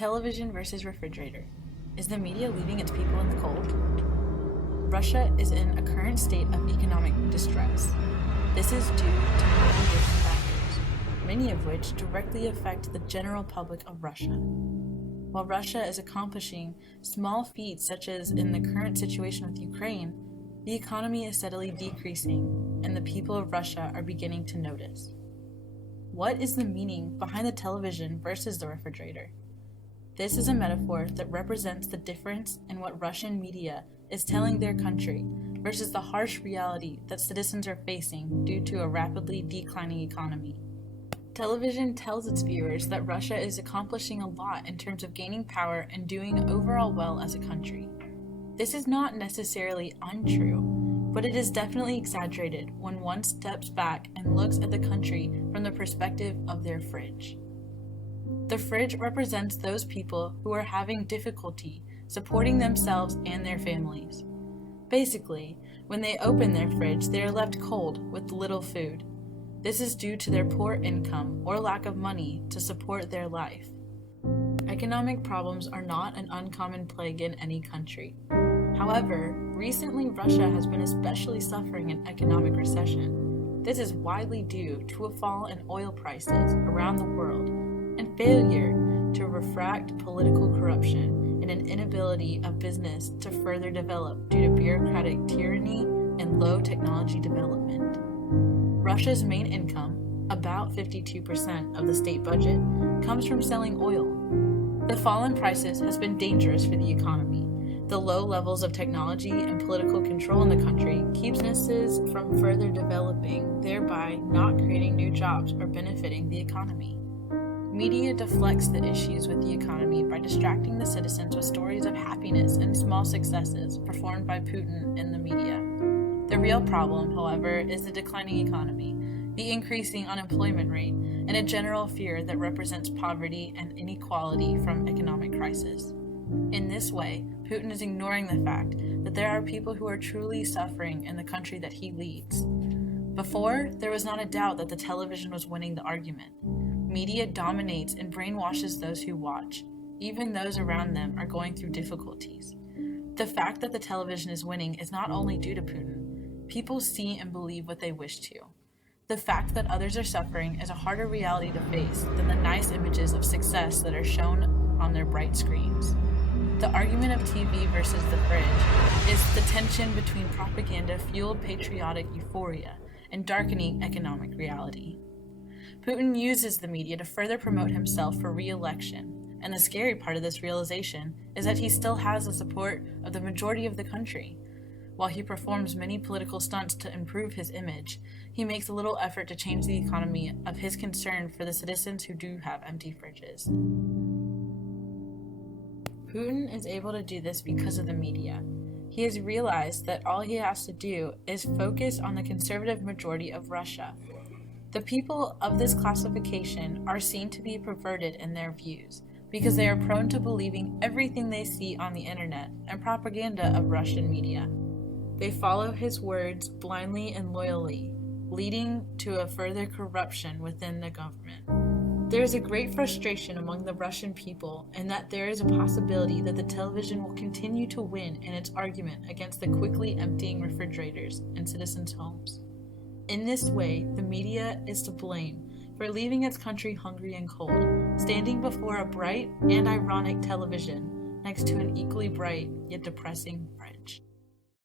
Television versus refrigerator. Is the media leaving its people in the cold? Russia is in a current state of economic distress. This is due to many different factors, many of which directly affect the general public of Russia. While Russia is accomplishing small feats such as in the current situation with Ukraine, the economy is steadily decreasing, and the people of Russia are beginning to notice. What is the meaning behind the television versus the refrigerator? This is a metaphor that represents the difference in what Russian media is telling their country versus the harsh reality that citizens are facing due to a rapidly declining economy. Television tells its viewers that Russia is accomplishing a lot in terms of gaining power and doing overall well as a country. This is not necessarily untrue, but it is definitely exaggerated when one steps back and looks at the country from the perspective of their fridge. The fridge represents those people who are having difficulty supporting themselves and their families. Basically, when they open their fridge, they are left cold with little food. This is due to their poor income or lack of money to support their life. Economic problems are not an uncommon plague in any country. However, recently Russia has been especially suffering an economic recession. This is widely due to a fall in oil prices around the world and failure to refract political corruption and an inability of business to further develop due to bureaucratic tyranny and low technology development. Russia's main income, about 52% of the state budget, comes from selling oil. The fall in prices has been dangerous for the economy. The low levels of technology and political control in the country keeps businesses from further developing, thereby not creating new jobs or benefiting the economy. Media deflects the issues with the economy by distracting the citizens with stories of happiness and small successes performed by Putin in the media. The real problem, however, is the declining economy, the increasing unemployment rate, and a general fear that represents poverty and inequality from economic crisis. In this way, Putin is ignoring the fact that there are people who are truly suffering in the country that he leads. Before, there was not a doubt that the television was winning the argument. Media dominates and brainwashes those who watch. Even those around them are going through difficulties. The fact that the television is winning is not only due to Putin. People see and believe what they wish to. The fact that others are suffering is a harder reality to face than the nice images of success that are shown on their bright screens. The argument of TV versus the fridge is the tension between propaganda-fueled patriotic euphoria and darkening economic reality. Putin uses the media to further promote himself for re-election, and the scary part of this realization is that he still has the support of the majority of the country. While he performs many political stunts to improve his image, he makes a little effort to change the economy of his concern for the citizens who do have empty fridges. Putin is able to do this because of the media. He has realized that all he has to do is focus on the conservative majority of Russia. The people of this classification are seen to be perverted in their views because they are prone to believing everything they see on the internet and propaganda of Russian media. They follow his words blindly and loyally, leading to a further corruption within the government. There is a great frustration among the Russian people in that there is a possibility that the television will continue to win in its argument against the quickly emptying refrigerators in citizens' homes. In this way, the media is to blame for leaving its country hungry and cold, standing before a bright and ironic television next to an equally bright yet depressing fridge.